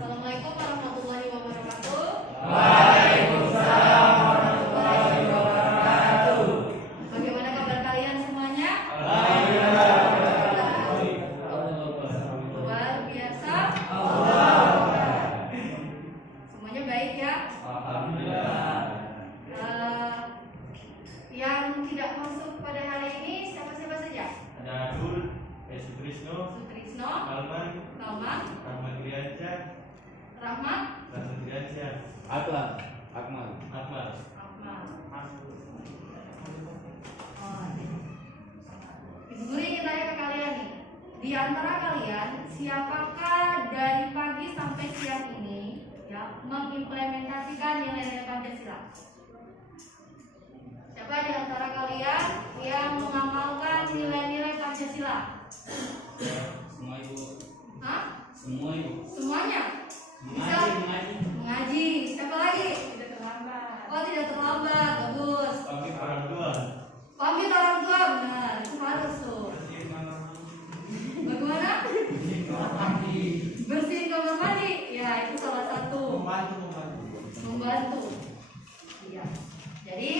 Assalamualaikum warahmatullahi wabarakatuh. Waalaikumsalam warahmatullahi wabarakatuh. Bagaimana kabar kalian semuanya? Luar biasa. Semuanya baik ya? Alhamdulillah. Yang tidak masuk pada hari ini siapa-siapa saja? Ada Adul, Sutrisno, Sutrisno, Kalman, Salman, Rahmat Griansyah, Rahmat, Rahmat Griansyah, Akmal. Akmal. Akmal. Ibu Guru ingin tanya ke kalian nih, di antara kalian siapakah dari pagi sampai siang ini ya mengimplementasikan nilai-nilai Pancasila? Siapa di antara kalian yang mengamalkan nilai-nilai Pancasila? Semua ibu. Hah? Semua ibu. Semuanya? Bisa? Mengaji. Siapa lagi? Tidak terlambat. Oh, tidak terlambat. Bagus. Pamit orang tua. Pamit orang tua, benar. Itu harus tuh. Bagaimana? Bersihin kamar mandi. Ya, itu salah satu. Membantu. Iya. Jadi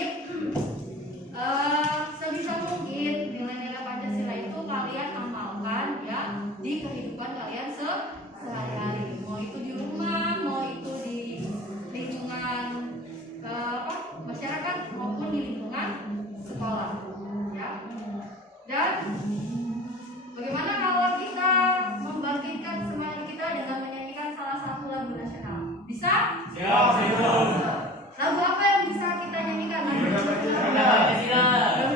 sebisa mungkin nilai-nilai Pancasila itu kalian amalkan ya di kehidupan kalian sehari-hari. Mau itu di rumah, mau itu di lingkungan masyarakat maupun di lingkungan sekolah. Ya. Dan bagaimana kalau kita membangkitkan semangat kita dengan menyanyikan salah satu lagu nasional? Bisa? Lagu apa yang bisa kita nyanyikan? Garuda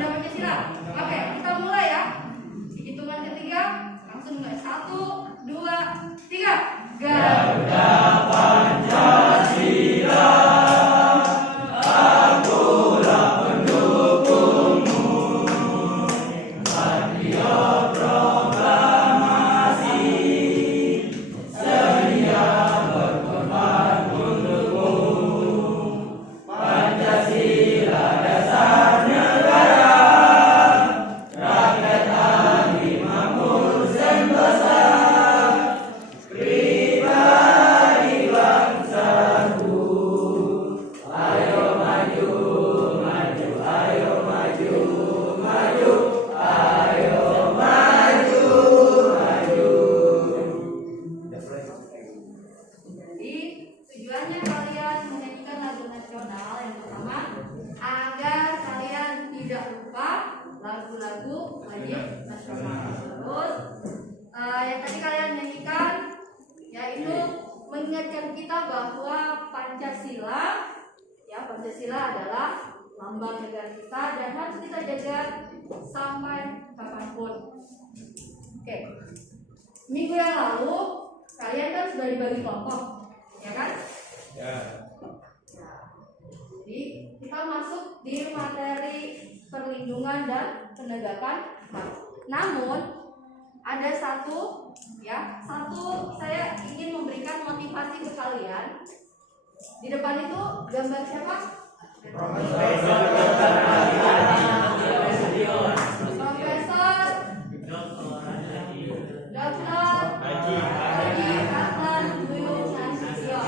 Pancasila. Oke, kita mulai ya. Di hitungan ketiga, langsung mulai. 1, 2, 3. Garuda Pancasila, akulah pendukungmu. Patriot proklamasi, sedia berkorban untukmu. Pancasila dasar negara, rakyat ahli makmur sentosa, pribadi bangsaku. Ayo maju, maju, ayo maju, maju, ayo maju, maju. Jadi tujuannya kalian menyanyikan lagu nasional yang pertama agar kalian tidak lupa lagu-lagu wajib nasional. Terus yang tadi kalian nyanyikan yaitu mengingatkan kita bahwa Pancasila adalah lambang negara kita dan harus kita jaga sampai kapanpun. Oke. Minggu yang lalu kalian kan sudah dibagi kelompok, ya kan? Ya. Jadi kita masuk di materi perlindungan dan penegakan HAM. Namun ada satu saya ingin memberikan motivasi ke kalian. Di depan itu gambar siapa? Profesor Dr. Haji Adnan Duyung Nasution.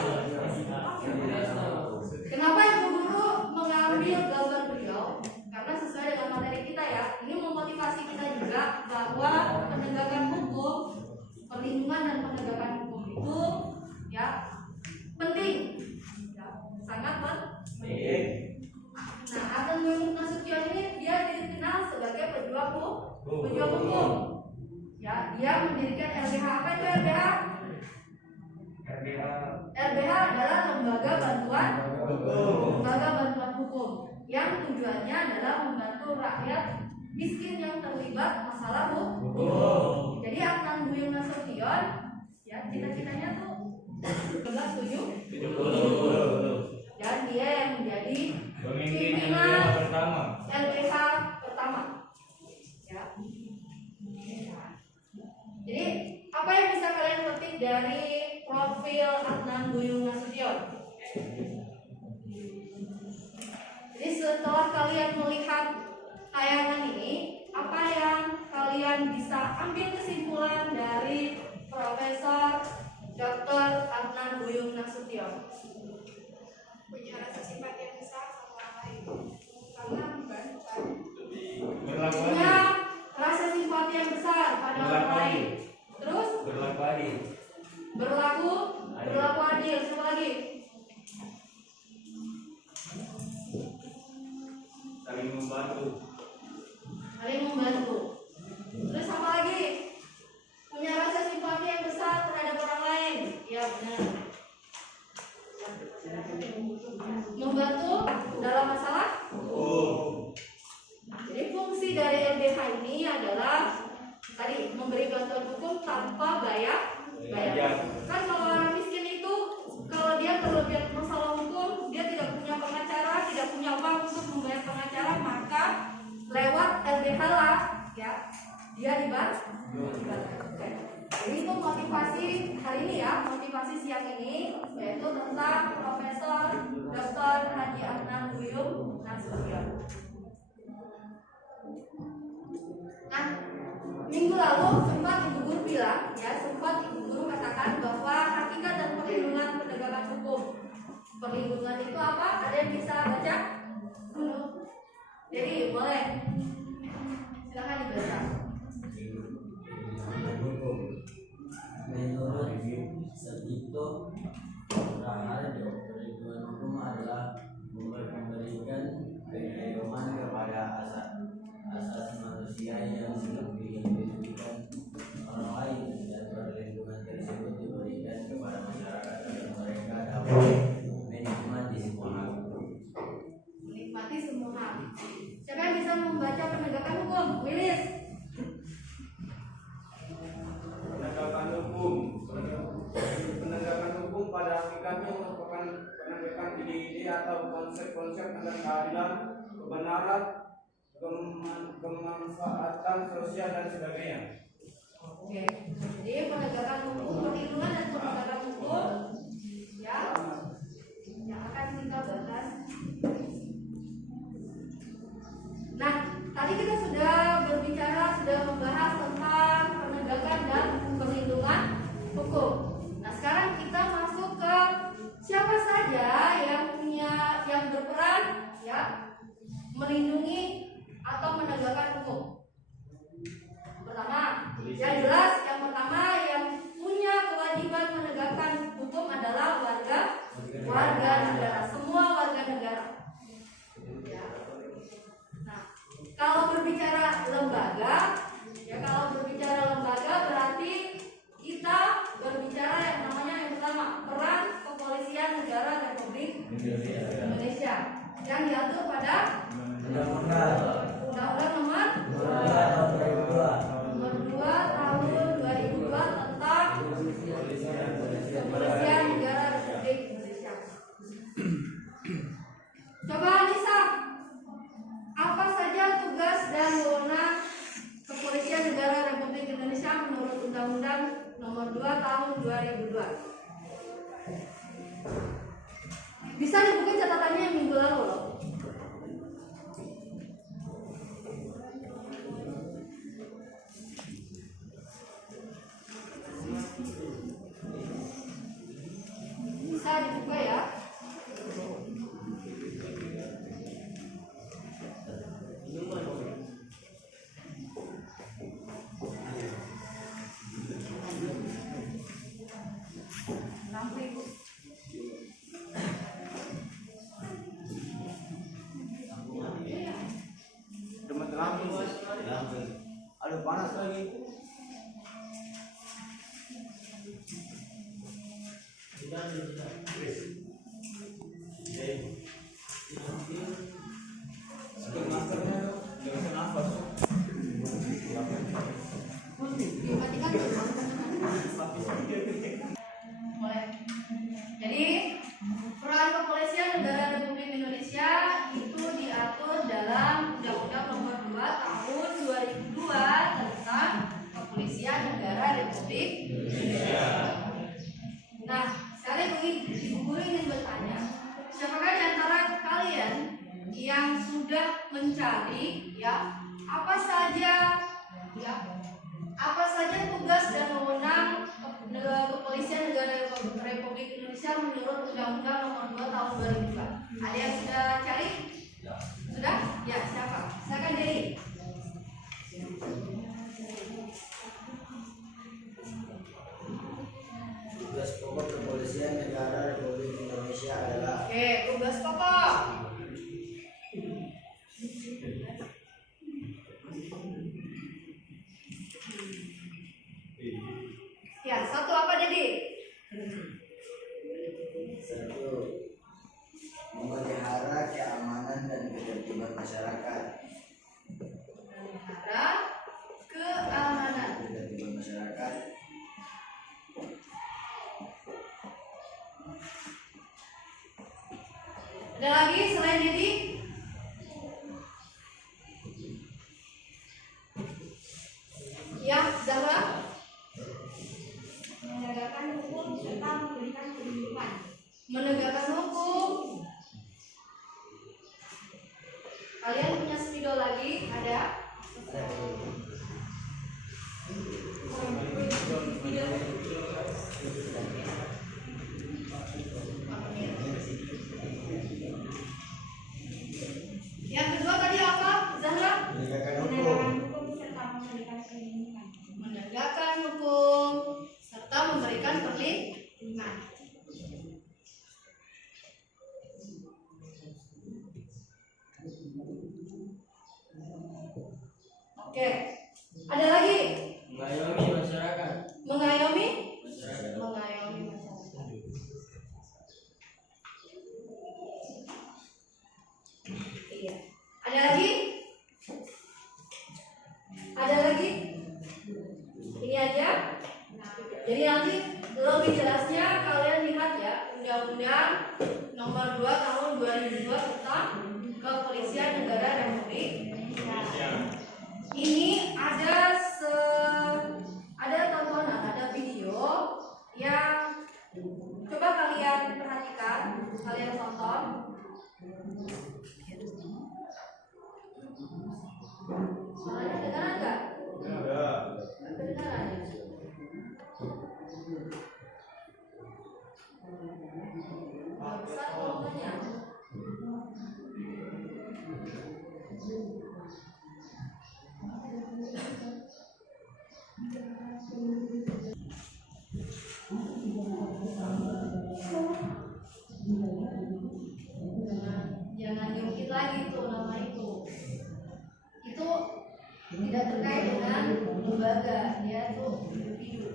Kenapa Ibu Guru mengambil gambar beliau? Karena sesuai dengan materi kita ya. Ini memotivasi kita juga bahwa penegakan hukum, perlindungan dan penegakan hukum itu ya penting, ya, sangat penting. Nah, Adnan Duyung Nasution ini dia dikenal sebagai pejuang hukum. Ya, dia mendirikan LBH. Apa itu LBH? LBH adalah lembaga bantuan hukum yang tujuannya adalah membantu rakyat miskin yang terlibat masalah hukum. Jadi Adnan Duyung Nasution ya cita-citanya tuh 1970 dan dia yang menjadi pimpinan LBH pertama. Ya. Jadi apa yang bisa kalian petik dari profil Adnan Duyung Nasution? Jadi setelah kalian melihat tayangan ini, apa yang kalian bisa ambil kesimpulan dari Profesor Dr. Adnan Buyung Nasution? Punya rasa simpati yang besar sama orang lain karena membantu. Berlaku Punya adil. rasa simpati yang besar pada orang lain. Terus Berlaku adil. berlaku adil. Siapa lagi? Saling membantu. Saling membantu. Terus apa lagi? Punya rasa simpati yang besar terhadap orang lain. Ya benar. Membantu dalam masalah. Jadi fungsi dari LBH ini adalah tadi memberi bantuan hukum tanpa bayar. Kan kalau orang miskin itu kalau dia terlibat masalah hukum, dia tidak punya pengacara, tidak punya uang untuk membayar pengacara, maka lewat LBH lah ya dia dibantu. Oke. Jadi itu motivasi hari ini ya, motivasi siang ini yaitu tentang Profesor Dr. Haji Adnan Buyung Nasution. Nah, minggu lalu sempat Ibu Guru bilang, ya sempat Ibu Guru katakan bahwa hakikat dan perlindungan penegakan hukum. Perlindungan itu apa? Ada yang bisa baca? Jadi boleh, silakan dibaca. Menurut Sedito Raharjo, perlindungan hukum adalah memberikan pedoman kepada asas manusia yang dilindungi orang lain, dan perlindungan tersebut diberikan kepada masyarakat agar mereka dapat menikmati semua hak. Menikmati semua hak. Siapa yang bisa membaca penegakan hukum? Wilis. Penegakan hukum pada hakikatnya merupakan penegakan ide-ide atau konsep-konsep tentang keadilan, kebenaran, kemanfaatan sosial dan sebagainya. Oke. Jadi penegakan hukum, perlindungan dan penegakan hukum ya yang akan kita bahas. Nah, tadi kita sudah berbicara, sudah membahas tentang penegakan dan perlindungan hukum. Nah, sekarang kita masuk ke siapa saja yang berperan ya melindungi atau menegakkan hukum. Pertama, yang jelas yang pertama yang punya kewajiban menegakkan hukum adalah warga negara, semua warga negara. Ya. Nah, kalau berbicara lembaga, berarti kita berbicara yang namanya yang pertama peran Kepolisian Negara Republik Indonesia yang diatur pada Undang-Undang Nomor 2 Tahun 2002 tentang Kepolisian Negara Republik Indonesia. Coba Lisa, apa saja tugas dan wewenang Kepolisian Negara Republik Indonesia menurut Undang-Undang Nomor 2 Tahun 2002? Bisa dibuka catatannya yang minggu lalu loh. Bisa dibuka ya. Aduh panas lagi. Boleh. Jadi peran Kepolisian Negara Republik Indonesia itu diatur dalam Undang-Undang Nomor 2 Tahun 2002 tentang sudah mencari ya apa saja tugas dan wewenang kepolisian negara Republik Indonesia menurut Undang-Undang Nomor 2 Tahun 2002. Ada yang sudah cari? Sudah? Ya, siapa? Silakan Dedi. Tugas pokok kepolisian negara Republik Indonesia adalah Oke, tugas pokok. Ya, satu apa Dedi? satu, memelihara keamanan dan ketertiban masyarakat. Memelihara keamanan. Ketertiban masyarakat. Ada lagi selain Dedi? Ya, Zahra. menegakkan hukum serta memberikan perlindungan. Menegakkan hukum. Kalian punya spidol lagi? Ada? Yang kedua tadi apa, Zahra? Menegakkan Menegakkan hukum. hukum serta memberikan perlindungan. Menegakkan hukum serta memberikan perlindungan. Oke, ada lagi? Mengayomi masyarakat. Mengayomi? Masyarakat. Mengayomi masyarakat. Iya. Ada lagi? Ada lagi? Ini aja. Jadi nanti lebih jelasnya kalian lihat ya Undang-Undang Nomor 2 Tahun 2002 tentang Kepolisian Negara Republik Indonesia. Ini ada tontonan, ada video yang coba kalian perhatikan, kalian tonton. Suaranya kedengaran nggak? Kedengaran ya? Nggak besar volumenya. Jangan diungkit lagi tuh nama itu. Itu tidak terkait dengan lembaga, dia tuh individu.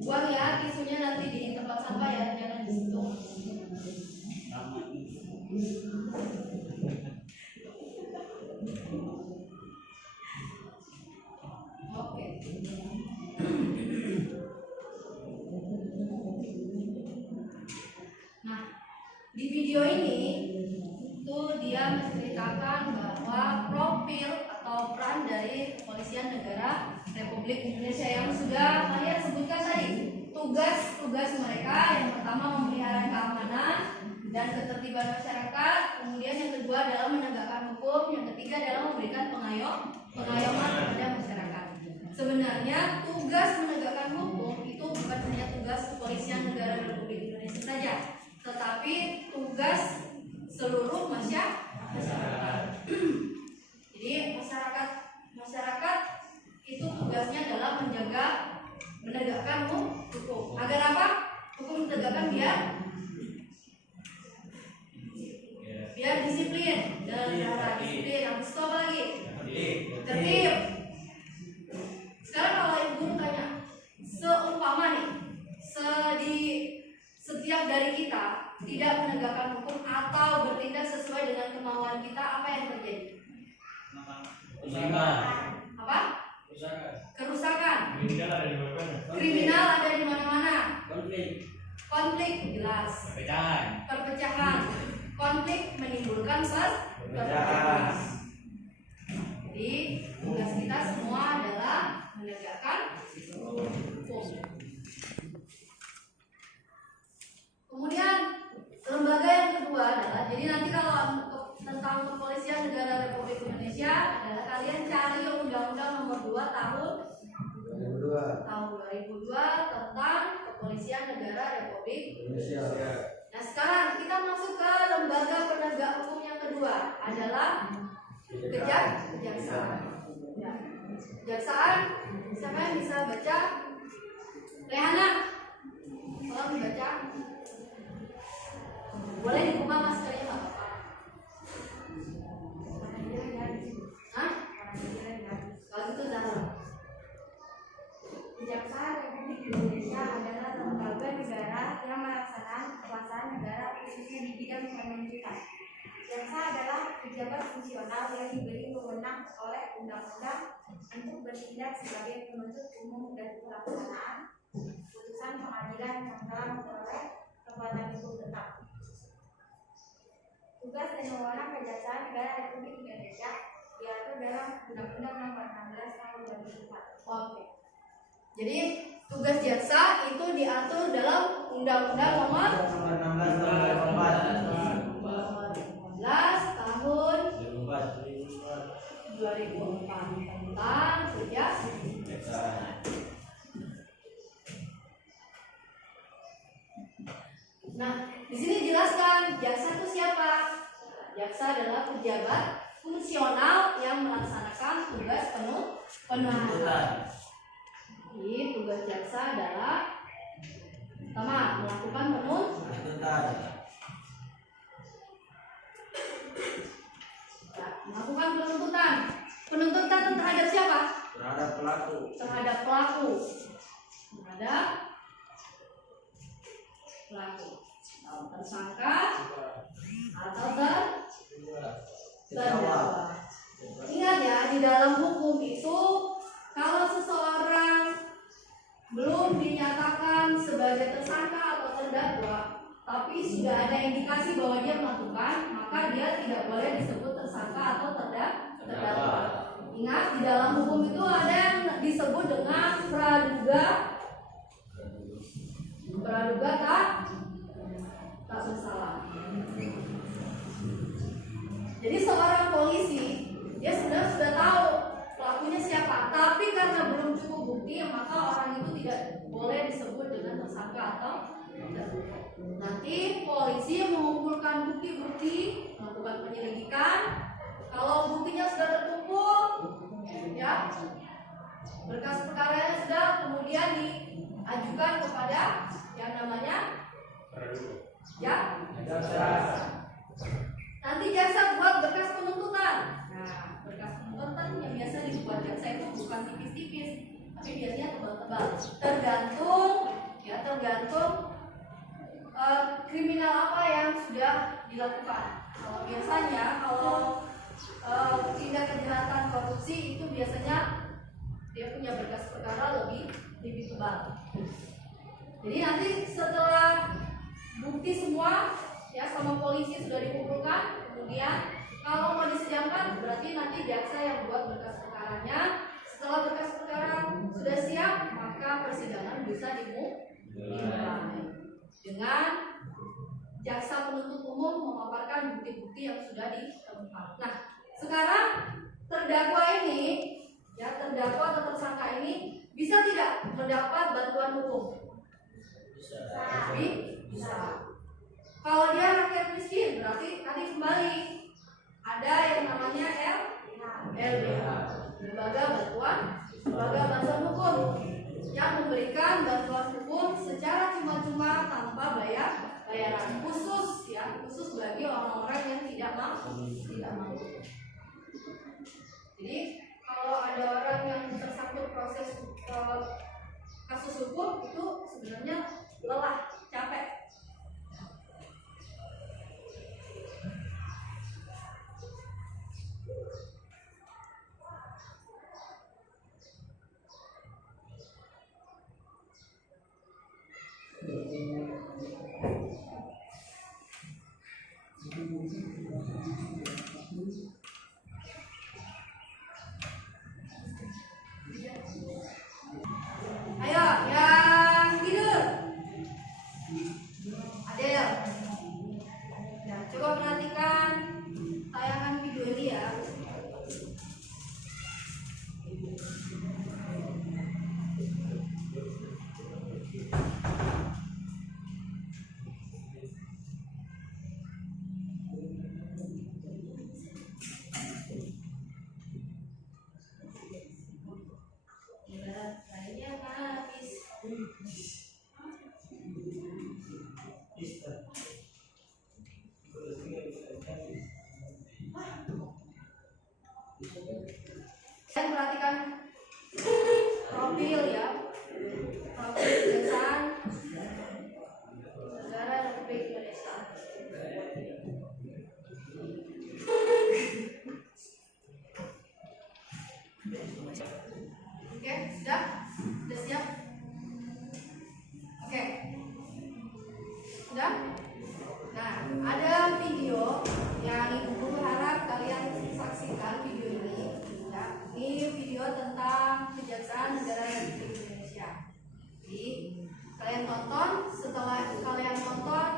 Buang ya tisunya nanti di tempat sampah ya, jangan di situ. Oke. Nah, di video ini tuh dia menceritakan bahwa profil atau peran dari Kepolisian Negara Republik Indonesia yang sudah kalian sebutkan tadi. Tugas mereka yang pertama memelihara keamanan dan ketertiban masyarakat, kemudian yang kedua adalah menegakkan hukum, yang ketiga adalah memberikan pengayoman kepada masyarakat. Sebenarnya tugas menegakkan hukum itu bukan hanya tugas Kepolisian Negara Republik Indonesia saja, tetapi tugas seluruh masyarakat. Jadi masyarakat itu tugasnya adalah menegakkan hukum. Agar apa? Hukum ditegakkan biar disiplin dan cara disiplin. Habis itu apa lagi? Tertib. Sekarang kalau ibu guru tanya, seumpama nih, di setiap dari kita tidak menegakkan hukum atau bertindak sesuai dengan kemauan kita, apa yang terjadi? Usaha. Apa? Usaha. Kerusakan. Kriminal ada di mana? Kriminal ada Konflik jelas. Perpecahan. Konflik menimbulkan perpecahan. Jadi tugas kita semua adalah menegakkan hukum. Kemudian lembaga yang kedua adalah, jadi nanti kalau tentang Kepolisian Negara Republik Indonesia adalah kalian cari Undang-Undang Nomor 2 tahun 2002 tentang Kepolisian Negara Republik Indonesia. Nah sekarang kita masuk ke lembaga penegak hukum yang kedua adalah kejaksaan. Ya. Kejaksaan, siapa yang bisa baca? Rehana, tolong dibaca. Boleh dibuka maskernya nggak apa-apa. Hah? Kalau gitu Zahra. Kejaksaan Republik Indonesia adalah lembaga negara yang melaksanakan kekuasaan negara khususnya di bidang penuntutan. Jaksa adalah pejabat fungsional yang diberi wewenang oleh undang-undang untuk bertindak sebagai penuntut umum dan pelaksanaan putusan pengadilan yang telah memperoleh kekuatan hukum tetap. Tugas dan wewenang Kejaksaan Negara Republik Indonesia diatur dalam Undang-Undang Nomor 16 Tahun 2004. Oke. Jadi tugas jaksa itu diatur dalam Undang-Undang Nomor 15 tahun 2004 tentang kejaksaan. Nah, di sini jelaskan jaksa itu siapa? Jaksa adalah pejabat fungsional yang melaksanakan tugas penuntutan. Jadi tugas jaksa adalah pertama melakukan penuntutan. Melakukan penuntutan. Penuntutan terhadap siapa? Terhadap pelaku. Terhadap pelaku. Terhadap pelaku. Tersangka atau terdakwa. Ingat ya, di dalam hukum itu kalau seseorang belum dinyatakan sebagai tersangka atau terdakwa, tapi sudah ada indikasi bahwa dia melakukan, maka dia tidak boleh disebut tersangka atau terdakwa. Ingat, di dalam hukum itu ada yang disebut dengan praduga tak bersalah. Jadi seorang polisi dia sebenarnya sudah tahu pelakunya siapa, tapi karena belum cukup bukti maka orang itu tidak boleh disebut dengan tersangka atau terdakwa. Nanti polisi mengumpulkan bukti-bukti, melakukan penyelidikan. Kalau buktinya sudah terkumpul, ya berkas perkaranya sudah, kemudian diajukan kepada yang namanya nanti jaksa buat berkas penuntutan. Nah, berkas penuntutan yang biasa dibuat jaksa itu bukan tipis-tipis, tapi biasanya tebal-tebal. Tergantung kriminal apa yang sudah dilakukan. Kalau biasanya tindak kejahatan korupsi itu biasanya dia punya berkas perkara lebih tebal. Jadi nanti setelah bukti semua ya sama polisi sudah dikumpulkan, kemudian kalau mau disidangkan berarti nanti jaksa yang buat berkas perkaranya. Setelah berkas perkara sudah siap, maka persidangan bisa dimulai dengan jaksa penuntut umum memaparkan bukti-bukti yang sudah ditemukan. Nah, sekarang terdakwa atau tersangka ini bisa tidak mendapat bantuan hukum? Bisa. Kalau dia rakyat miskin berarti tadi kembali ada yang namanya LBH, lembaga bantuan hukum, yang memberikan bantuan hukum secara cuma-cuma tanpa bayaran, khusus bagi orang-orang yang tidak mampu. Jadi kalau ada orang yang tersangkut proses kasus hukum itu sebenarnya lelah, capek. Sudah? Nah, ada video yang Ibu berharap kalian saksikan video ini. Ya, ini video tentang Kejaksaan Negara Republik Indonesia. Jadi, kalian tonton. Setelah kalian tonton,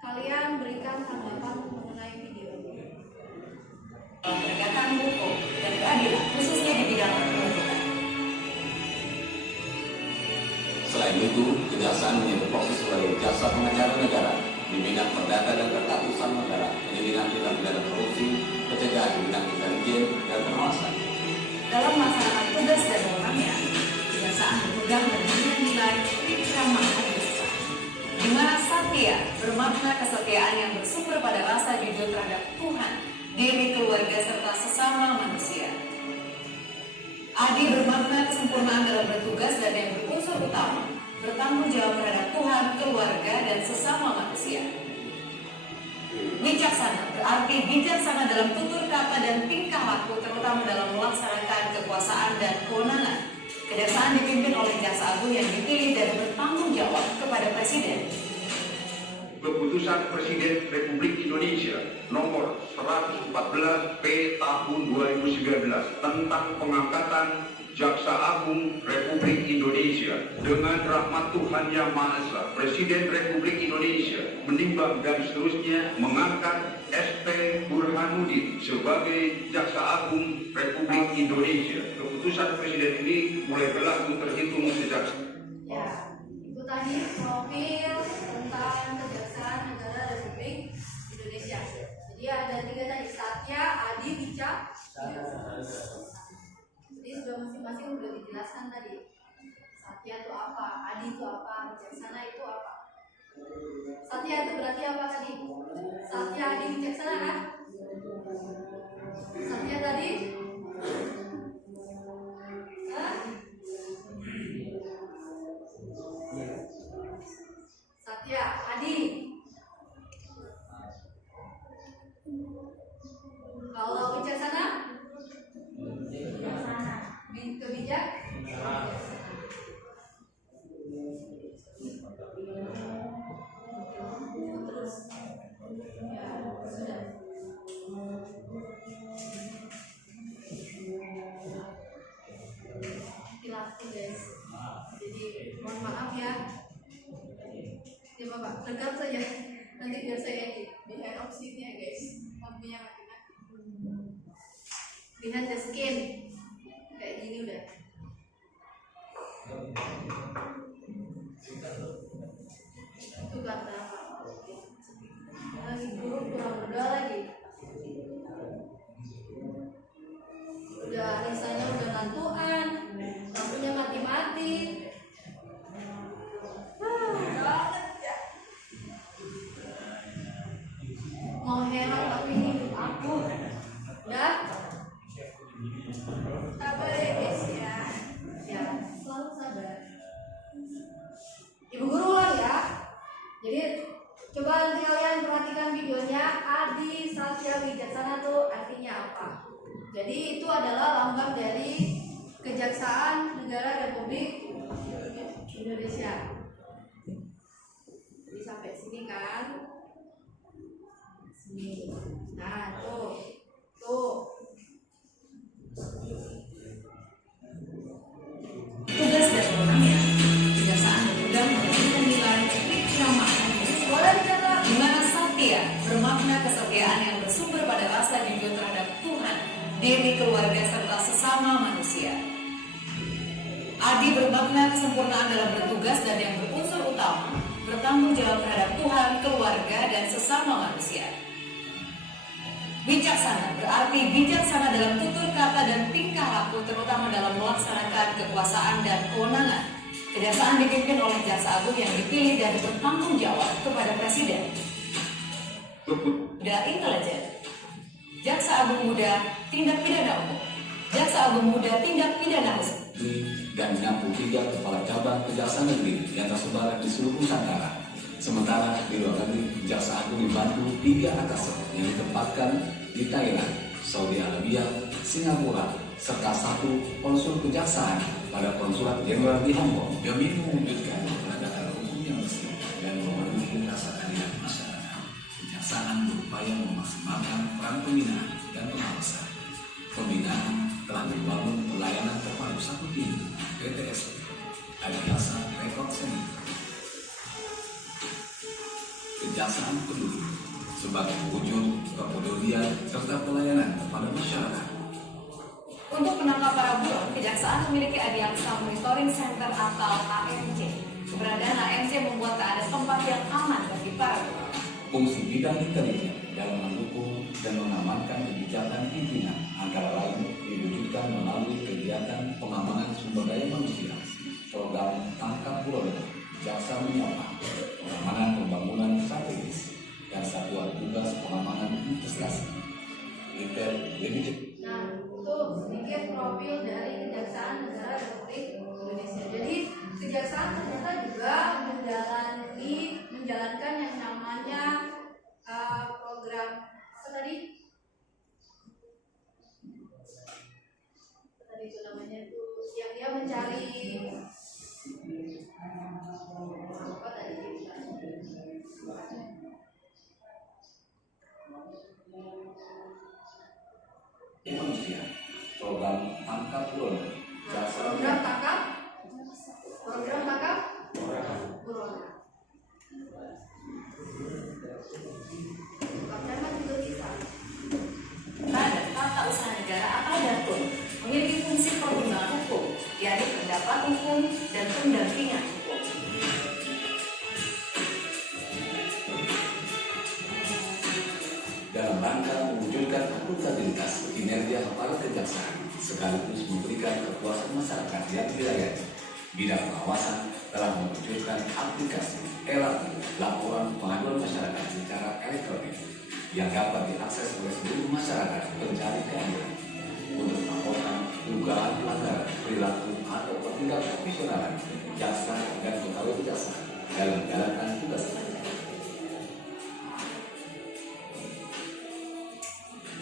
kalian berikan tanggapan mengenai video ini. Penegakan hukum dan keadilan khususnya di bidang penuntutan. Selain itu, Kejaksaan menjadi proses sebagai jasa pengacara negara di bidang perdata dan ketatusan negara, penyelidikan tindak pidana korupsi, pencegahan di bidang intelijen dan pengawasan. Dalam melaksanakan tugas dan wewenangnya, Kejaksaan berpegang dengan nilai keamanan besar, di mana satya bermakna kesetiaan yang bersumber pada rasa jujur terhadap Tuhan, diri, keluarga, serta sesama manusia. Adi bermakna kesempurnaan dalam bertugas dan yang berunsur utama bertanggung jawab terhadap Tuhan, keluarga, dan sesama manusia. Wicaksana berarti bijaksana dalam tutur kata dan tingkah laku, terutama dalam melaksanakan kekuasaan dan kewenangan. Kejaksaan dipimpin oleh Jaksa Agung yang dipilih dan bertanggung jawab kepada Presiden. Keputusan Presiden Republik Indonesia nomor 114 P tahun 2019 tentang pengangkatan Jaksa Agung Republik Indonesia. Dengan rahmat Tuhan Yang Maha Esa, Presiden Republik Indonesia menimbang dan seterusnya mengangkat SP Burhanuddin sebagai Jaksa Agung Republik Indonesia. Keputusan Presiden ini mulai berlaku terhitung sejak Ya, itu tadi profil tentang Kejaksaan Negara Republik Indonesia. Jadi ada 3 tadi: Satya, Adi, Wicaksana. Jadi sudah masing-masing sudah dijelaskan tadi. Satya itu apa, Adi itu apa, Wicaksana itu apa. Satya itu berarti apa tadi? Satya, Adi, Wicaksana kan? Satya tadi? Hah? Satya, Adi. Kalau Wicaksana? Kebijak? Terus. Ya, sudah. Hilafku guys. Jadi mohon maaf ya. Ya Bapak, rekam saja. Nanti biar saya edit. Behind of scene-nya guys. Lampunya mati-mati. Behind the skin. Kayak gini udah. Itu kata apa? Lagi buruk kurang berdoa lagi. Udah Anisanya udah ngantuan, lampunya mati-mati. Mau heran tapi hidup aku. Udah. Sabar ya guys ya. Ya, selalu sabar. Ibu guru ulang ya. Jadi coba nanti kalian perhatikan videonya. Adi, Satya, Wicaksana itu artinya apa? Jadi itu adalah lambang dari Kejaksaan Negara Republik Indonesia. Jadi sampai sini kan? Sini. Nah, tuh. Tugas dan wewenangnya, Kejaksaan berpegang dengan nilai keamanan Boleh dicatat. di mana satya bermakna kesetiaan yang bersumber pada rasa jujur terhadap Tuhan, diri, keluarga, serta sesama manusia. Adi bermakna kesempurnaan dalam bertugas dan yang berunsur utama bertanggung jawab terhadap Tuhan, keluarga, dan sesama manusia. Wicaksana berarti bijaksana dalam tutur kata dan tingkah laku, terutama dalam melaksanakan kekuasaan dan kewenangan. Kejaksaan dipimpin oleh Jaksa Agung yang dipilih dan bertanggung jawab kepada Presiden. Muda intelijen, Jaksa Agung Muda Tindak Pidana Umum, Jaksa Agung Muda Tindak Pidana Khusus, Dan 63 kepala cabang kejaksaan negeri yang tersebar di seluruh Nusantara. Sementara di luar negeri, Jaksa Agung dibantu 3 atasan yang ditempatkan di Thailand, Saudi Arabia, Singapura, serta 1 konsul kejaksaan pada konsulat jenderal di Hong Kong demi mewujudkan penegakan hukum yang bersih dan memenuhi rasa kejaksaan penduduk sebagai wujud kepedulian serta pelayanan kepada masyarakat. Untuk menangkap para buron, Kejaksaan memiliki Adiaksa Monitoring Center atau AMC. Keberadaan AMC membuat tak ada tempat yang aman bagi para buron. Fungsi bidang intelijen dalam mendukung dan mengamankan kebijakan pimpinan antara lain diwujudkan melalui kegiatan pengamanan sumber daya manusia, program tangkap buron, jaksa menyapa, pengamanan pembangunan strategis, dan satuan tugas pengamanan investasi. Intel Limited. Nah, itu sedikit profil dari Kejaksaan Negara Republik Indonesia. Jadi Kejaksaan ternyata juga menjalankan yang namanya program apa tadi itu namanya itu yang dia mencari apa tadi Manusia, program tangkap buron, jaksa program tangkap buron. Kapten juga bisa. Badan Tata Usaha Negara atau BATUN memiliki fungsi perlindungan hukum, yakni pendapat hukum dan pendampingan hukum. dalam rangka mewujudkan akuntabilitas kinerja aparat kejaksaan sekaligus memberikan kepuasan masyarakat yang dilayani. Bidang pengawasan telah meluncurkan aplikasi LRT laporan pengaduan masyarakat secara elektronik yang dapat diakses oleh seluruh masyarakat pencari keadilan untuk melaporkan dugaan pelanggaran perilaku atau pertindak profesionalan jaksa dan pegawai kejaksaan dalam menjalankan tugas mereka.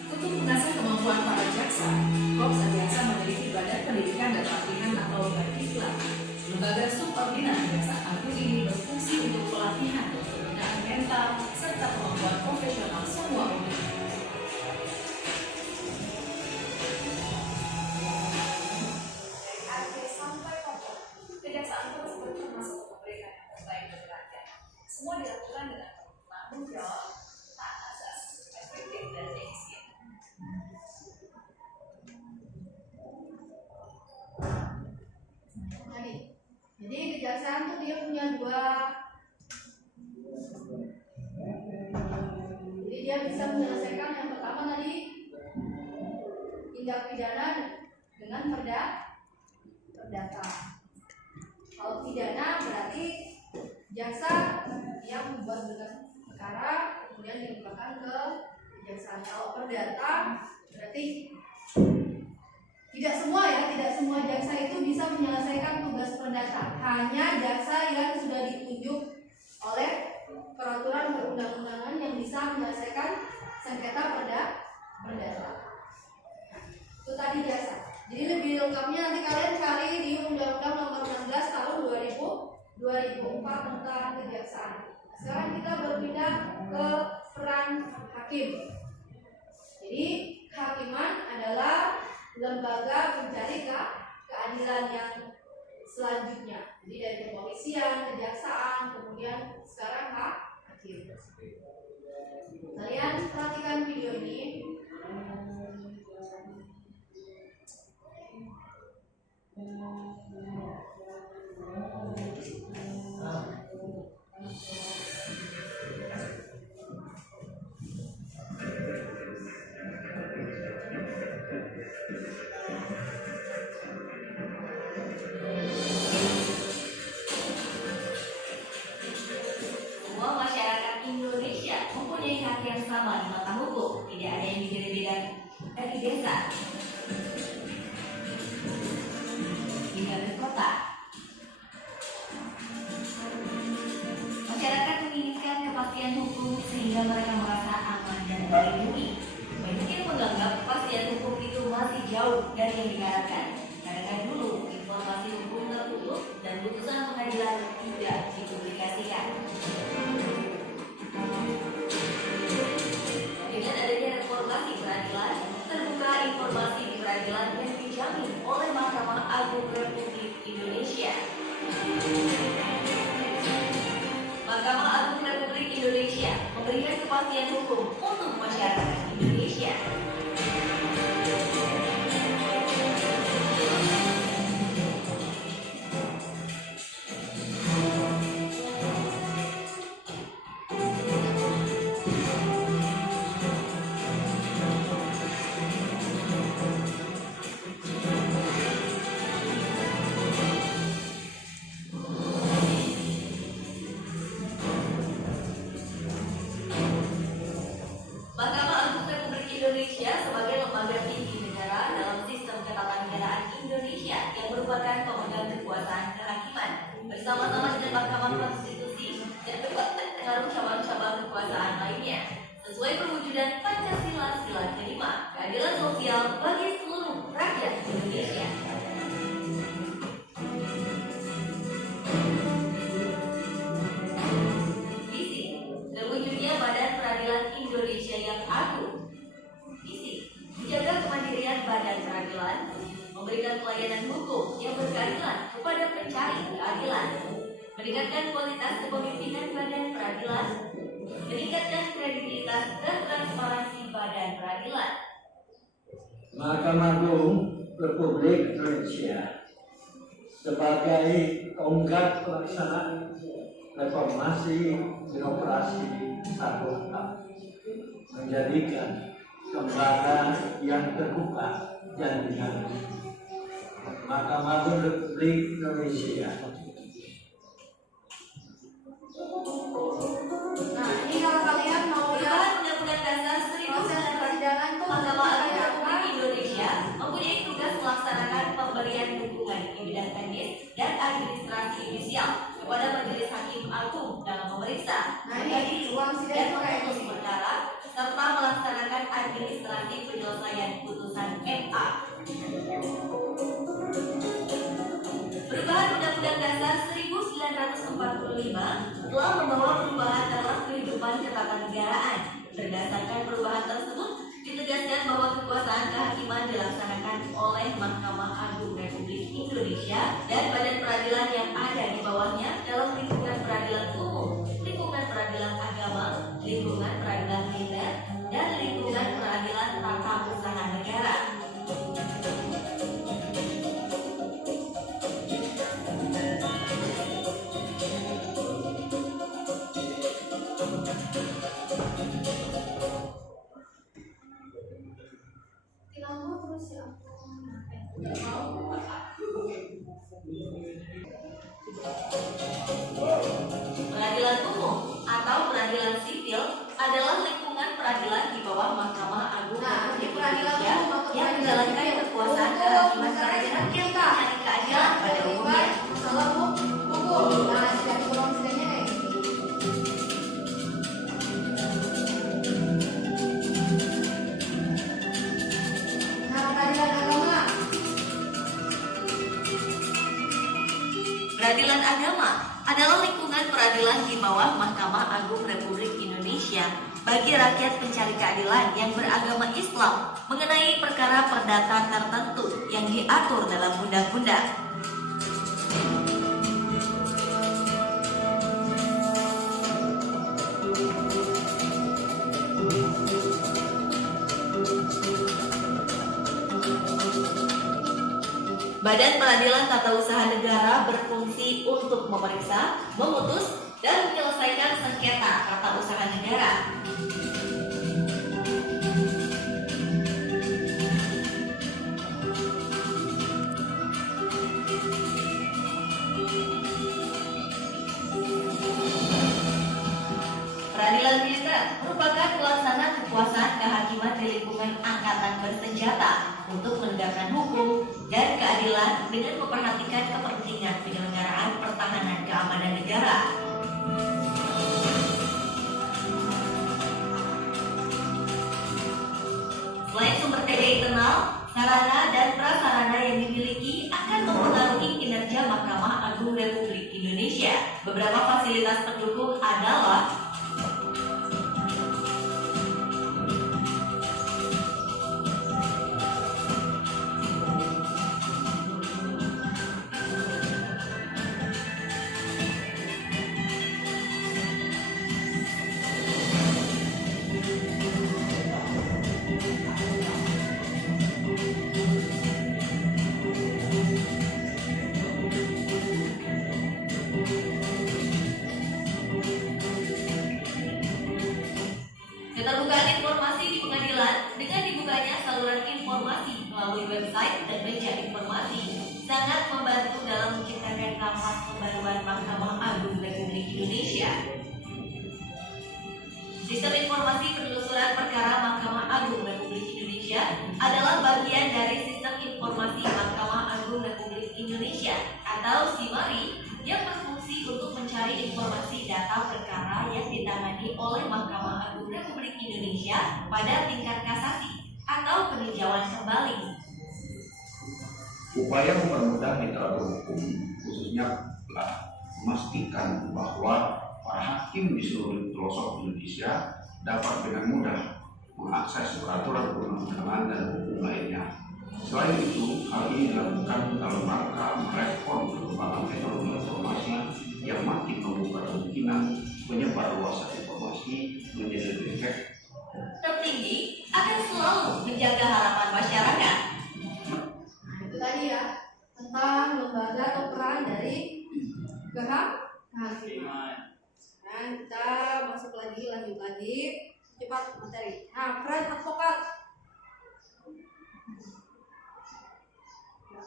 Untuk mengasah kemampuan para jaksa, Korps Adiaksa memiliki Badan Pendidikan dan Pelatihan atau BADIPLA. Lembaga subordinat Kejaksaan Agung ini berfungsi untuk pelatihan dan pembinaan mental serta kemampuan profesional semua unit. Dari akhir sampai pokok, Kejaksaan terus berkemas untuk memberikan yang terbaik bagi rakyat. Semua dilakukan dengan tanggung jawab, tak asas, efektif dan efisien. Jadi kejaksaan tuh dia punya dua, jadi dia bisa menyelesaikan yang pertama tadi tindak pidana dengan perdata. Kalau pidana berarti jaksa yang membuat berkas perkara kemudian dilimpahkan ke kejaksaan. Kalau perdata berarti tidak semua jaksa itu bisa menyelesaikan tugas perdata. Hanya jaksa yang sudah ditunjuk oleh peraturan perundang-undangan yang bisa menyelesaikan sengketa perdata. Itu tadi jaksa. Jadi lebih lengkapnya nanti kalian cari di Undang-Undang Nomor 16 Tahun 2004 tentang kejaksaan. Sekarang kita berpindah ke peran hakim. Jadi kehakiman adalah lembaga pencari keadilan yang selanjutnya. Jadi dari kepolisian, kejaksaan, kemudian sekarang hakim. Kalian perhatikan video ini. Semua masyarakat Indonesia mempunyai hak yang sama di mata hukum. Tidak ada yang berbeda dari desa hingga ke kota. Masyarakat menginginkan kepastian hukum sehingga mereka merasa aman dan terlindungi. Banyak yang menganggap kepastian hukum itu masih jauh dari yang diharapkan. Karena dulu informasi hukum tertutup dan putusan pengadilan tidak dipublikasikan. Dengan adanya reformasi peradilan, terbuka informasi di peradilan yang dijamin oleh Mahkamah Agung Republik Indonesia. Mahkamah Agung Republik Indonesia kepastian hukum untuk masyarakat Indonesia. Mahkamah Agung Republik Indonesia sebagai lembaga tinggi negara dalam sistem ketatanegaraan Indonesia yang merupakan pemegang kekuasaan kehakiman bersama-sama dengan Mahkamah Konstitusi dan berbagai pengaruh cabang-cabang kekuasaan lainnya sesuai perwujudan Pancasila Sila kelima, keadilan sosial bagi seluruh rakyat Indonesia. Terwujudnya Badan Peradilan Indonesia yang agung. Visi, menjaga kemandirian Badan Peradilan, memberikan pelayanan hukum yang berkeadilan kepada pencari keadilan, meningkatkan kualitas kepemimpinan Badan Peradilan, meningkatkan kredibilitas dan transparansi Badan Peradilan. Mahkamah Agung Republik Indonesia sebagai tonggak pelaksanaan reformasi birokrasi statuta menjadikan lembaga yang terbuka dan dinamis. Mahkamah Agung Republik Indonesia. Nah, ini kalau kalian mau lihat Undang-Undang Dasar proses persidangan tuh Mahkamah Agung kayak apa? Republik Indonesia mempunyai tugas melaksanakan pemberian dukungan di bidang teknis dan administrasi judisial kepada Majelis Hakim Agung dalam memeriksa, Nah, ini mengadili, ruang dan sidang kayak memutus gini. perkara serta melaksanakan administrasi penyelesaian putusan MA. Perubahan Undang-Undang Dasar 1945 telah membawa perubahan dalam kehidupan ketatanegaraan. Berdasarkan perubahan tersebut, ditegaskan bahwa kekuasaan kehakiman dilaksanakan oleh Mahkamah Agung Republik Indonesia dan badan peradilan yang ada di bawahnya dalam lingkungan peradilan umum, lingkungan peradilan agama, lingkungan peradilan militer, dan lingkungan peradilan tata usaha negara. Tidak mau terus ya. Peradilan umum atau peradilan sipil adalah lingkungan peradilan di bawah Mahkamah Agung Nah, di Republik peradilan Indonesia umum atau yang peradilan menjalankan sipil, kekuasaan hukum, kehakiman masyarakat rakyat yang kita. mencari keadilan pada umumnya. Masalah hukum. Nah, sidang ruang sidangnya kayak gini. Nah, peradilan agama. Peradilan agama adalah lingkungan peradilan di bawah Mahkamah Agung Republik Indonesia bagi rakyat pencari keadilan yang beragama Islam mengenai perkara perdata tertentu yang diatur dalam undang-undang. Badan Peradilan Tata Usaha Negara berfungsi untuk memeriksa, memutus, dan menyelesaikan sengketa tata usaha negara. Peradilan militer merupakan pelaksana kekuasaan kehakiman di lingkungan angkatan bersenjata untuk menegakkan hukum dan keadilan dengan memperhatikan kepentingan penyelenggaraan pertahanan keamanan negara. Selain sumber daya internal, sarana dan prasarana yang dimiliki akan mempengaruhi kinerja Mahkamah Agung Republik Indonesia. Beberapa fasilitas pendukung adalah website dan media informasi sangat membantu dalam menciptakan rapat pembaruan Mahkamah Agung Republik Indonesia. Sistem informasi penelusuran perkara Mahkamah Agung Republik Indonesia adalah bagian dari Sistem Informasi Mahkamah Agung Republik Indonesia atau SIMARI yang berfungsi untuk mencari informasi data perkara yang ditangani oleh Mahkamah Agung Republik Indonesia pada tingkat kasasi atau peninjauan kembali. Upaya mempermudah mitra berhukum khususnya telah memastikan bahwa para hakim di seluruh pelosok Indonesia dapat dengan mudah mengakses peraturan perundang-undangan dan hukum lainnya. Selain itu, hal ini dilakukan dalam rangka merespon perkembangan teknologi informasi yang makin membuka kemungkinan penyebar luasan informasi menjadi lebih efektif. Tertinggi akan selalu menjaga harapan masyarakat. Itu tadi ya, tentang lembaga atau peran dari kehakiman. Dan kita masuk lagi, lanjut lagi, cepat materi. Nah, peran advokat.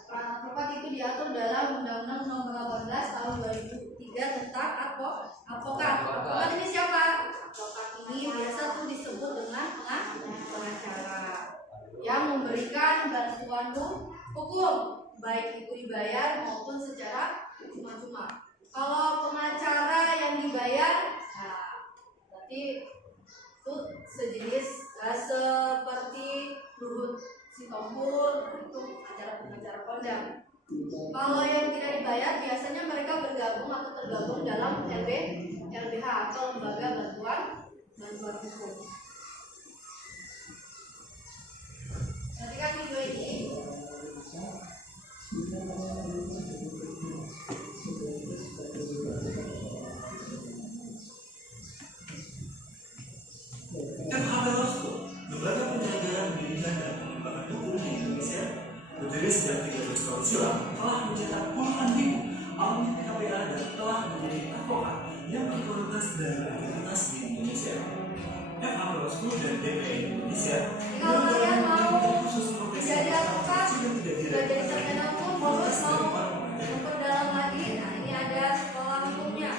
Peran advokat itu diatur dalam Undang-Undang Nomor 18 Tahun 2003 tentang advokat. Advokat ini siapa? Advokat ini biasa tuh disebut dengan pengacara yang memberikan bantuan hukum, baik itu dibayar maupun secara cuma-cuma. Kalau pengacara yang dibayar, nah berarti itu sejenis seperti Luhut Sitompul, itu pengacara kondang. Kalau yang tidak dibayar, biasanya mereka bergabung atau tergabung dalam LBH atau lembaga bantuan hukum. Perhatikan video ini. Dan Habermasku, Lembaga Penyelenggaraan Pendidikan dan Pengembangan Hukum di Indonesia, berdiri sejak 13 tahun silam, telah mencetak puluhan ribu alumni PKPA dan telah menjadi advokat yang berkualitas dalam aktivitas di Indonesia. Habermasku dan DPI Indonesia Kalau kalian mau khusus profesi jadi advokat, sudah tidak sudah jadi sarjana hukum, terus mau memperdalam lagi, nah ini ada sekolah hukumnya.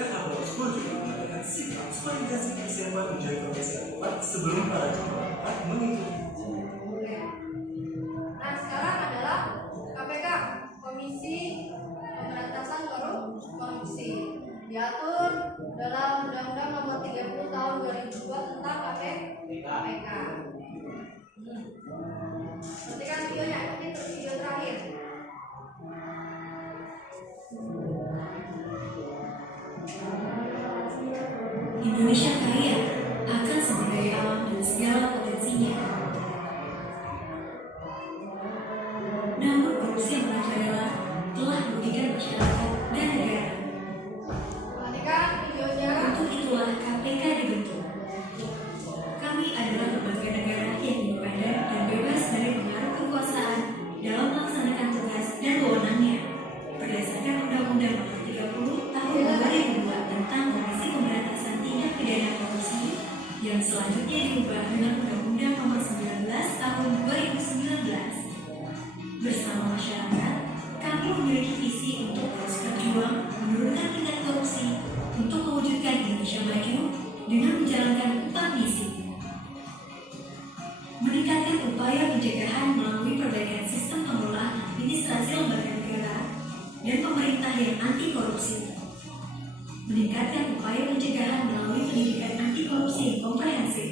Habermasku juga mengadakan sikap kualifikasi persiapan menjadi profesi advokat sebelum para calon advokat mengikuti. Oke. Nah sekarang adalah KPK, Komisi Pemberantasan Korupsi, diatur dalam Undang-Undang Nomor 30 Tahun 2002 tentang KPK. Perhatikan videonya, ini video terakhir. Indonesia kaya akan sumber daya alam dan segala potensinya. Namun korupsi yang merajalela telah merugikan masyarakat dan negara. Perhatikan videonya. Untuk itulah KPK dibentuk. Kami adalah lembaga negara yang independen dan bebas dari pengaruh kekuasaan dalam melaksanakan tugas dan wewenangnya berdasarkan Undang-Undang Nomor 30 Tahun 2002 tentang Komisi Pemberantasan Tindak Pidana Korupsi yang selanjutnya diubah dengan Undang-Undang Nomor 19 Tahun 2019. Bersama masyarakat, kami memiliki visi untuk terus berjuang menurunkan tingkat korupsi untuk mewujudkan Indonesia maju dengan menjalankan 4 misi. Meningkatkan upaya pencegahan melalui perbaikan sistem pengelolaan administrasi lembaga negara dan pemerintah yang anti korupsi. Meningkatkan upaya pencegahan melalui pendidikan anti korupsi yang komprehensif.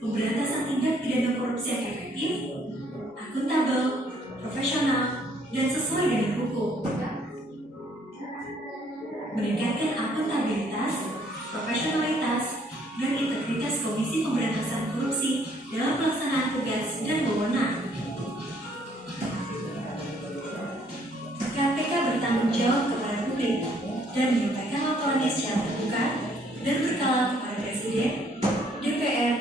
Pemberantasan tindak pidana korupsi yang efektif, akuntabel, profesional, dan sesuai dengan hukum. Meningkatkan akuntabilitas, profesionalitas, dan integritas Komisi Pemberantasan Korupsi dalam pelaksanaan tugas dan wewenang. KPK bertanggung jawab kepada publik dan menyampaikan laporannya secara terbuka dan berkala kepada Presiden, DPR,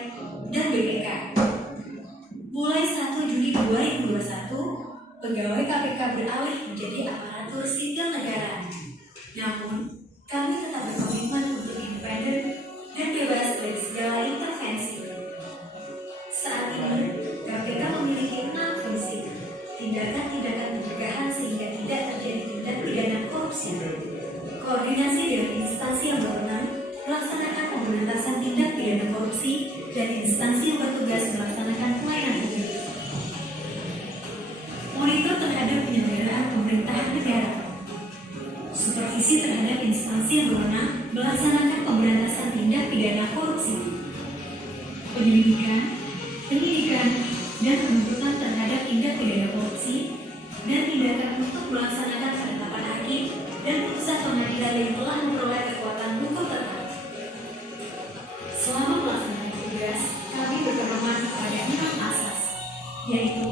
dan BPK. Mulai 1 Juli 2021, pegawai KPK beralih menjadi aparatur sipil negara. Namun, kami tetap berkomitmen untuk independen dan bebas dari segala intervensi. Saat ini korupsi, koordinasi dengan instansi yang berwenang, melaksanakan pemberantasan tindak pidana korupsi, dan instansi yang bertugas melaksanakan pelayanan publik. Monitor terhadap penyelenggaraan pemerintahan negara, supervisi terhadap instansi yang berwenang melaksanakan pemberantasan tindak pidana korupsi, penyelidikan, penyidikan, dan penuntutan terhadap tindak pidana korupsi, dan tindakan untuk melaksanakan penetapan hakim dan putusan pengadilan yang telah memperoleh kekuatan hukum tetap. Selama melaksanakan tugas, kami berpedoman pada 6 asas, yaitu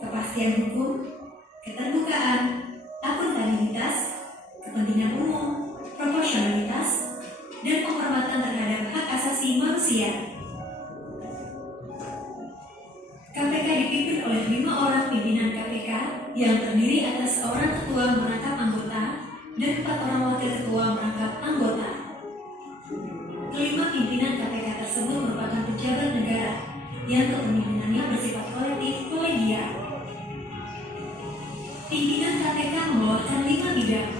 kepastian hukum, keterbukaan, akuntabilitas, kepentingan umum, proporsionalitas, dan penghormatan terhadap hak asasi manusia. KPK dipimpin oleh 5 orang pimpinan KPK yang terdiri atas seorang ketua merangkap anggota dan 4 orang wakil ketua merangkap anggota. Kelima pimpinan KPK tersebut merupakan pejabat negara yang kepemimpinannya bersifat kolektif kolegial. Pimpinan KPK membawakan 5 bidang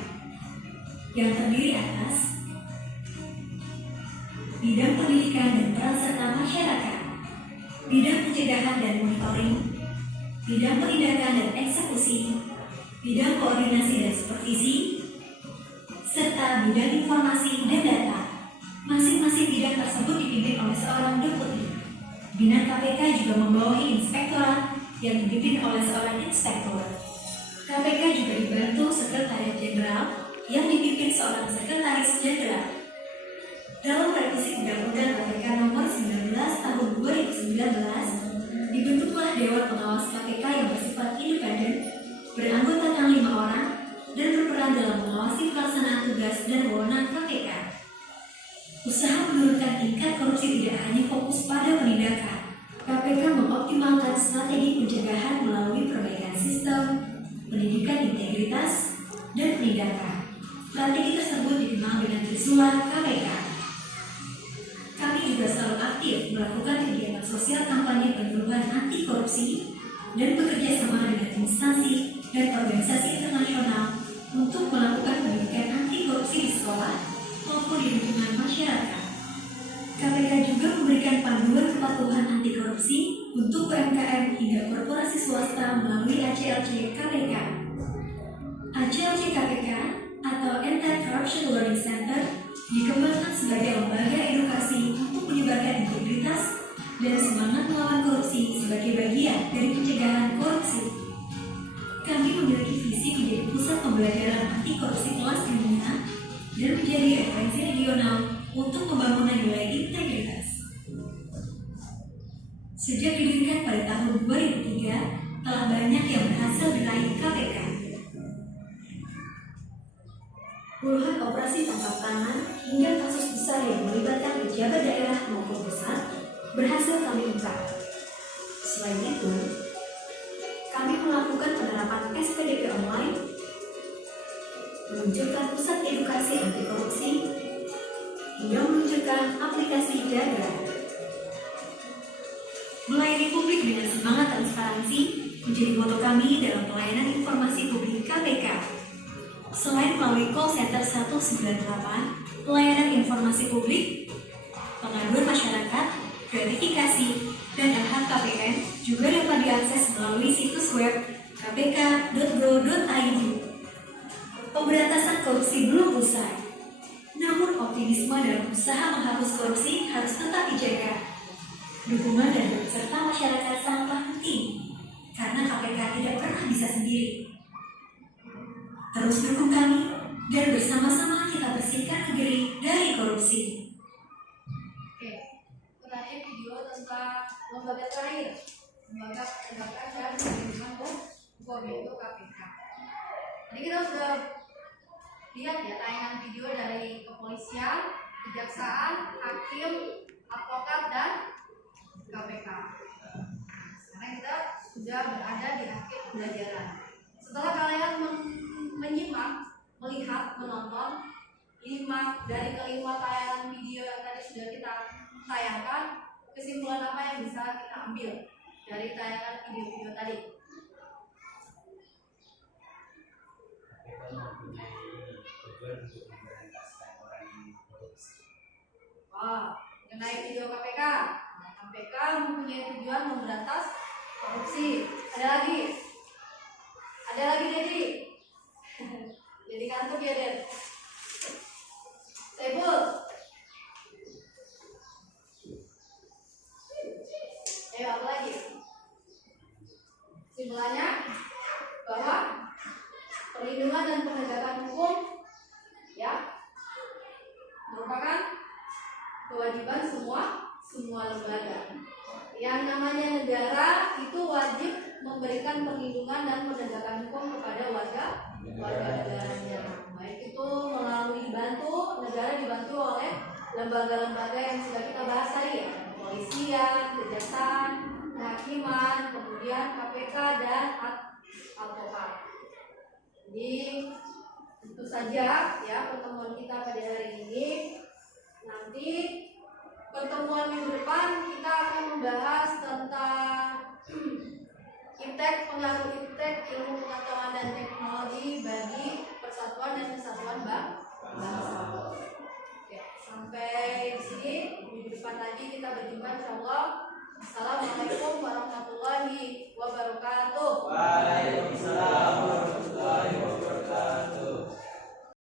yang terdiri atas bidang pendidikan dan peran serta masyarakat, bidang pencegahan dan monitoring, bidang penindakan dan eksekusi, bidang koordinasi dan supervisi, serta bidang informasi dan data. Masing-masing bidang tersebut dipimpin oleh seorang deputi. Pimpinan KPK juga membawahi inspektorat yang dipimpin oleh seorang inspektor. KPK juga dibantu Sekretariat Jenderal yang dipimpin seorang Sekretaris Jenderal. Dalam revisi Undang-Undang KPK Nomor 19 Tahun 2019, dibentuklah Dewan Pengawas KPK yang bersifat independen, beranggotakan 5 orang, dan berperan dalam mengawasi pelaksanaan tugas dan wewenang KPK. Usaha menurunkan tingkat korupsi tidak hanya fokus pada penindakan. KPK mengoptimalkan strategi pencegahan melalui perbaikan sistem, pendidikan integritas, dan penindakan. Strategi tersebut dikenal dengan Trisula KPK. Kami juga selalu aktif melakukan kegiatan sosial kampanye penyuluhan anti korupsi dan bekerja sama dengan instansi dan organisasi internasional untuk melakukan pendidikan anti korupsi di sekolah maupun di lingkungan masyarakat. KPK juga memberikan panduan kepatuhan anti korupsi untuk UMKM hingga korporasi swasta melalui ACLC KPK. ACLC KPK atau Anti-Corruption Learning Center dikembangkan sebagai lembaga edukasi untuk menyebarkan integritas dan semangat melawan korupsi sebagai bagian dari pencegahan korupsi. Kami memiliki visi menjadi pusat pembelajaran anti korupsi kelas dunia dan menjadi referensi regional untuk pembangunan nilai integritas. Sejak didirikan pada tahun 2003, telah banyak yang berhasil diraih KPK. Puluhan operasi tangkap tangan hingga kasus besar yang melibatkan pejabat daerah maupun pusat berhasil kami ungkap. Selain itu, kami melakukan penerapan SPDP online, meluncurkan pusat edukasi anti korupsi, hingga meluncurkan aplikasi Jaga. Melayani publik dengan semangat transparansi menjadi moto kami dalam pelayanan informasi publik KPK. Selain melalui call center 198, pelayanan informasi publik, pengaduan masyarakat, gratifikasi, dan LHKPN juga dapat diakses melalui situs web kpk.go.id. Pemberantasan korupsi belum usai, namun optimisme dalam usaha menghapus korupsi harus tetap dijaga. Dukungan dan serta masyarakat sangatlah penting, karena KPK tidak pernah bisa sendiri. Terus dukung kami, dan bersama-sama kita bersihkan negeri dari korupsi. Oke, pertanyaan video tentang lembaga terakhir, lembaga penegakan dan perlindungan hukum yaitu KPK. Tadi kita sudah lihat ya tayangan video dari kepolisian, kejaksaan, hakim, advokat, dan KPK. Sekarang kita sudah berada di akhir pembelajaran. Setelah kalian menyimak, melihat, menonton 5 dari kelima tayangan video yang tadi sudah kita tayangkan, kesimpulan apa yang bisa kita ambil dari tayangan video-video tadi? untuk memberantaskan orang yang korupsi. Mengenai video KPK. Nah, KPK mempunyai tujuan memberantas korupsi. Ada lagi? Ada lagi, Dedi? Jadi kantuk ya, Den? Saiful? Ayo, apa lagi? Kesimpulannya bahwa perlindungan dan penegakan hukum ya merupakan kewajiban semua lembaga. Yang namanya negara itu wajib memberikan perlindungan dan penegakan hukum kepada warga negaranya. Baik itu melalui negara dibantu oleh lembaga-lembaga yang sudah kita bahas tadi ya, kepolisian, kejaksaan, kehakiman, kemudian KPK dan advokat. Jadi itu saja ya pertemuan kita pada hari ini. Nanti pertemuan minggu depan kita akan membahas tentang pengaruh iptek ilmu pengetahuan dan teknologi bagi persatuan dan kesatuan bangsa. Oke, sampai di sini minggu depan lagi kita berjumpa insyaallah.